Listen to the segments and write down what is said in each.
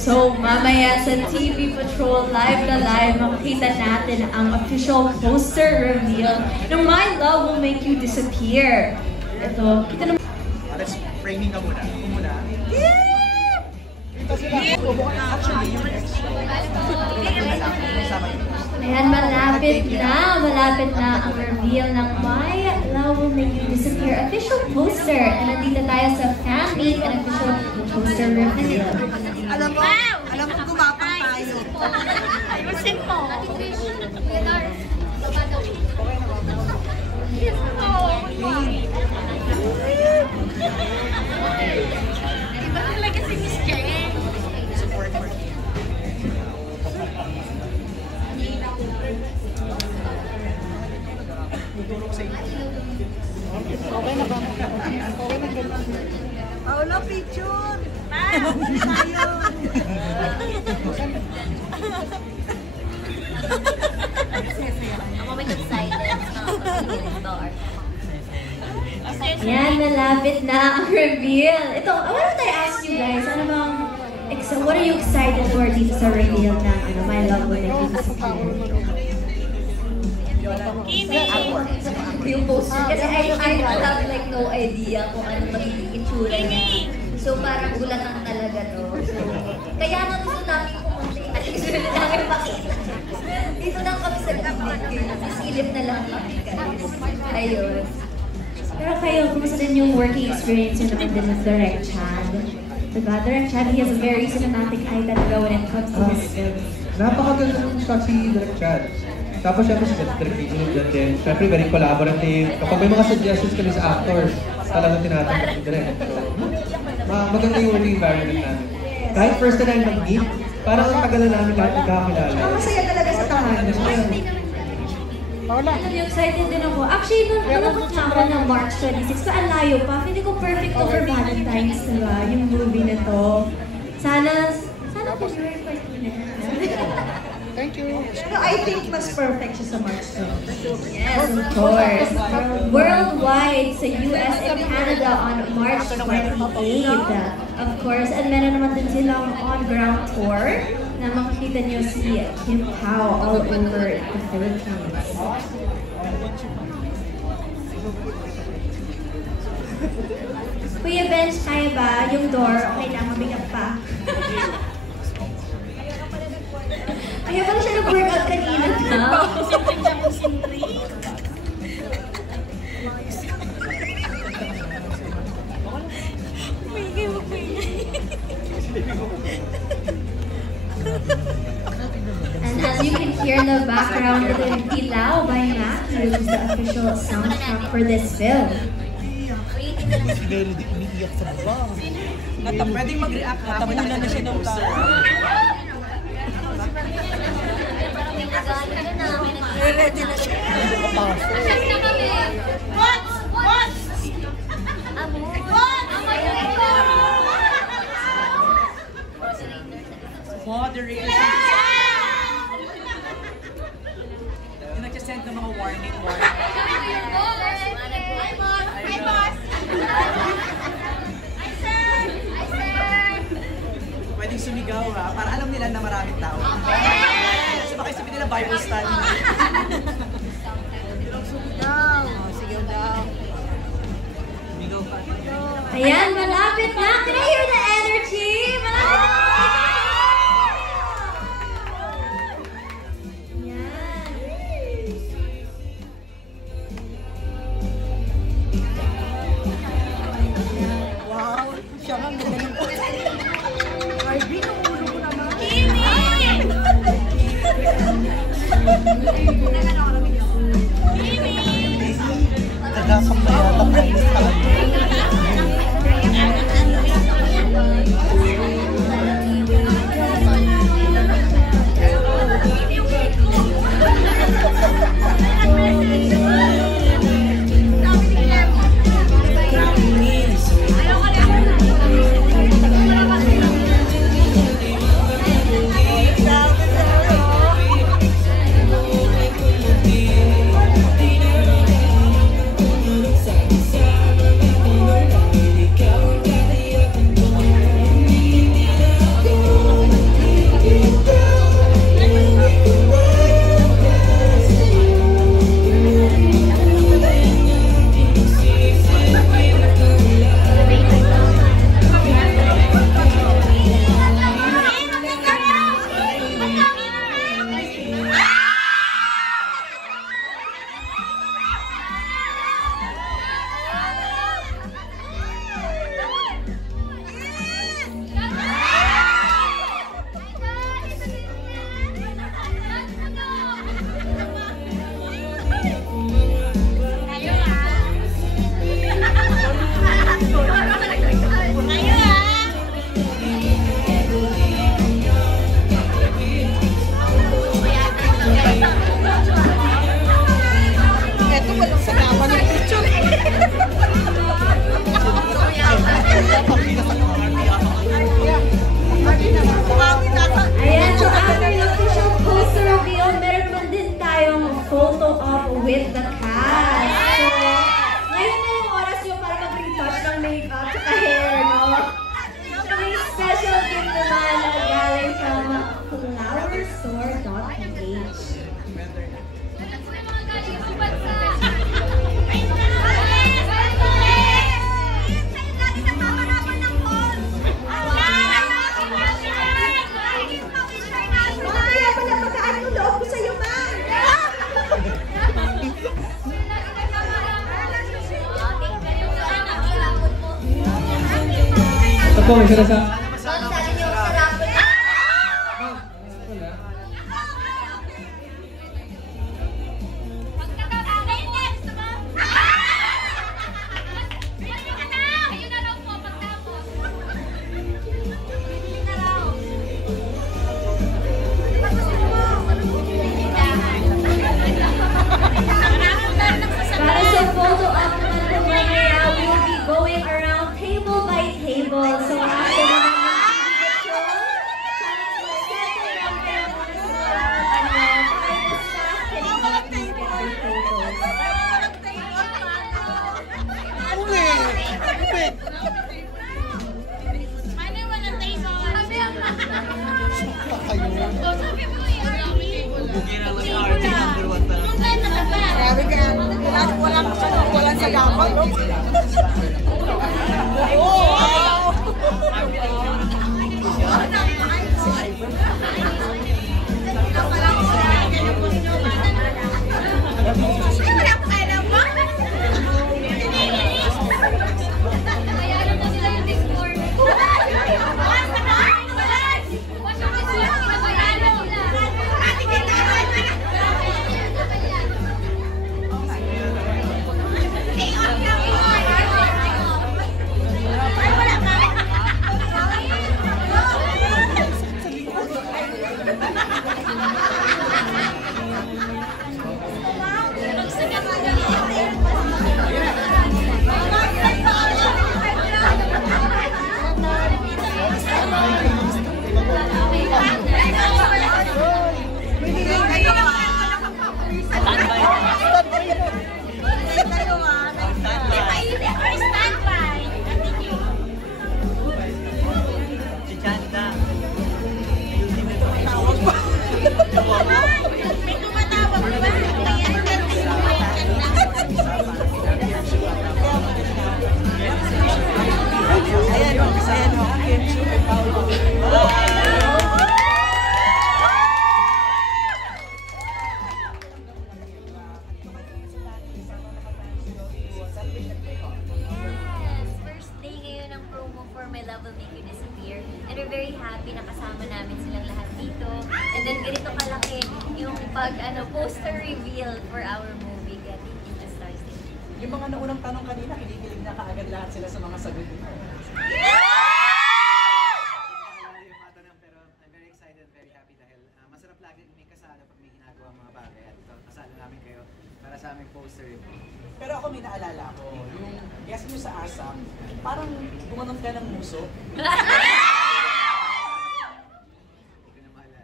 So, mamaya sa TV Patrol Live na Live, makikita natin ang official poster reveal ng My Love Will Make You Disappear. Ito, kita naman. Let's framing ka muna. Ako muna. Ayan, malapit na ang reveal ng My Love Will Make You Disappear official poster. And nandito tayo sa fan meet and official poster reveal. Alam mo gumapang tayo. Ayusin mo. Iba talaga si Miss Jane. Okay na ba? Okay na gano'n. Paolo, picture! Tayo! Ako may excited. Yan, malapit na ang reveal. Ito, I wanted to ask you guys, ano bang, what are you excited for dito sa reveal ng My Love Will Make You Disappear? Yung poster, kasi I have like no idea kung ano magiging itsura niya. So parang gulat lang talaga to. So, kaya nga gusto namin pumunta. At gusto na namin makita. Dito lang kami sa gabit. Isilip na lang kami guys. Ayun. Pero kayo, kumusta din yung working experience yun naman din with Direct Chad? Diba? Direct Chad, he has a very cinematic eye talaga when it comes to his films. Napakaganda ng shot si Direct Chad. Tapos syempre si Direct Video dyan din. Syempre very collaborative. Kapag may mga suggestions kami sa actors, talagang tinatanggap ni Direct. So, maganda yung working environment namin. Kahit first na namin mag-meet, parang ang tagal na namin kahit nagkakakilala. Ang masaya talaga sa tahanan. Alam niyo, excited din ako. Actually, nalakot na ako ng March 26. So, ang layo pa. Hindi ko perfect to for Valentine's, diba? Yung movie na to. Sana February 14 na. Thank you. Pero I think mas perfect siya sa March 2. Yes, of course. Worldwide sa US and Canada on March 28. Of course, and meron naman din silang on-ground tour na makikita niyo si Kim Pao all over the Philippines. Kuya Bench, kaya ba? Yung door, okay lang, mabigat pa. Kaya pala siya nag-workout kanina na. And as you can hear in the background, ito yung Ilaw by Matthew, which is the official soundtrack for this film. Very umiiyak sa baba. Pwedeng mag-react na. Natamunan na siya ng poster. Ready na siya. What? Moderation. Yung nagsasend ng mga warning. Hi, boss! Pwedeng sumigaw ha, para alam nila na maraming tao. So baka isipin nila Bible study. Sigaw daw. Sumigaw pa. Ayan, malapit na! Can I hear the energy? Malapit na! Wow, siya nga magaling po. Harvey, ang ulo ko naman. Nagkasap na yata promise talaga. po, may sarap sa... Ma'am, sabi niyo, sarap ko na. Para sa photo op naman po mamaya, we will be going around table by table. So after naman ng picture, settle down kayo muna sa private staff can get their photos. Grabe ka. Walang sagapan, no? My Love Will Make You Disappear. And we're very happy na kasama namin silang lahat dito. And then ganito kalaki yung poster reveal for our movie, Getting Into Stars. Yung mga naunang tanong kanina, kinikilig na kaagad lahat sila sa mga sagot nila. Pero I'm very excited and very happy dahil masarap lagi may kasala pag may ginagawa mga bagay at kasala namin kayo para sa aming poster review. Pero ako may naalala ko, yung guest nyo sa ASAM, parang gumanon ka ng muso. Hindi ko na maalala.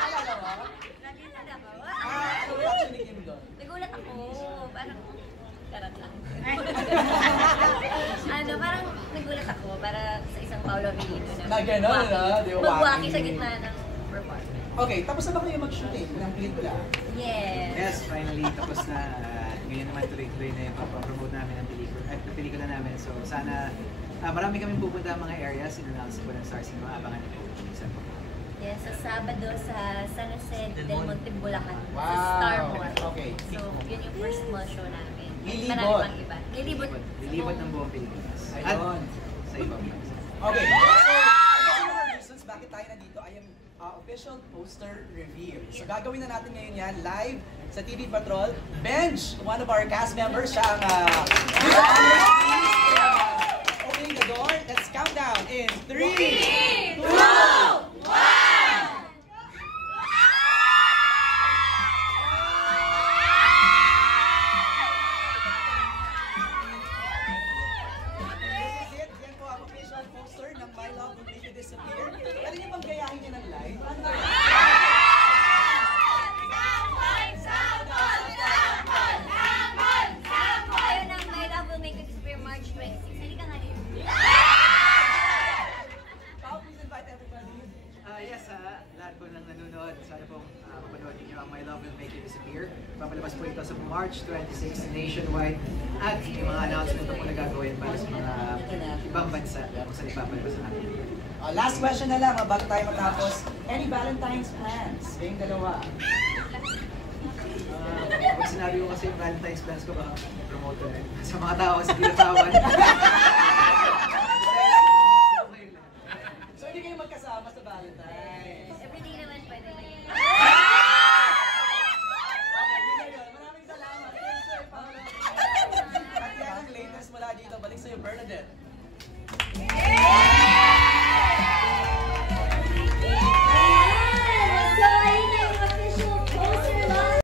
Alala mo? Nalilala ko. Ano reaction ni Kim doon? Nagulat ako. Parang, karat lang. Parang nagulat ako para sa isang Paolo Avellino Na gano'n, na? Di ba? Magwaki sa gitna ng performance. Okay, tapos na ba kayo mag-shooting ng pelikula? Yes. Yes, finally, tapos na. Ngayon naman tuloy-tuloy na yung papapromote namin ng pelikula namin. So sana, marami kaming pupunta mga areas, in-announce ko ng Stars Cinema, abangan niyo po. Yes, sa Sabado sa San Jose del Monte, Bulacan. Wow. Sa Starmore. Okay. So, yun yung first small show namin. Lilibot. Marami pang iba. Lilibot ng buong Pilipinas. Ayun. At sa ibang bansa. Okay, so kasi mga reasons bakit tayo nandito ay yung official poster reveal. So gagawin na natin ngayon yan live sa TV Patrol. Benj, one of our cast members, siya ang opening the door. Let's count down in 3, 2, 1! My Love Will Make You Disappear. Pwede niyo bang gayahin niya ng live? Ayun ang My Love Will Make You Disappear March 26. Halika nga rin. Pao, please invite everybody. Yes, lahat po nang nanonood. Sana pong mapanood niyo ang My Love Will Make You Disappear. Papalabas po ito sa March 26 nationwide. At yung mga announcement po na gagawin para sa mga ibang bansa kung saan ipapalabas natin. Last question na lang, bago tayo matapos. Any Valentine's plans? Kayong dalawa. Pag sinabi ko kasi yung Valentine's plans ko, baka promote ko rin. Sa mga tao kasi pinatawan. sa'yo, Bernadette?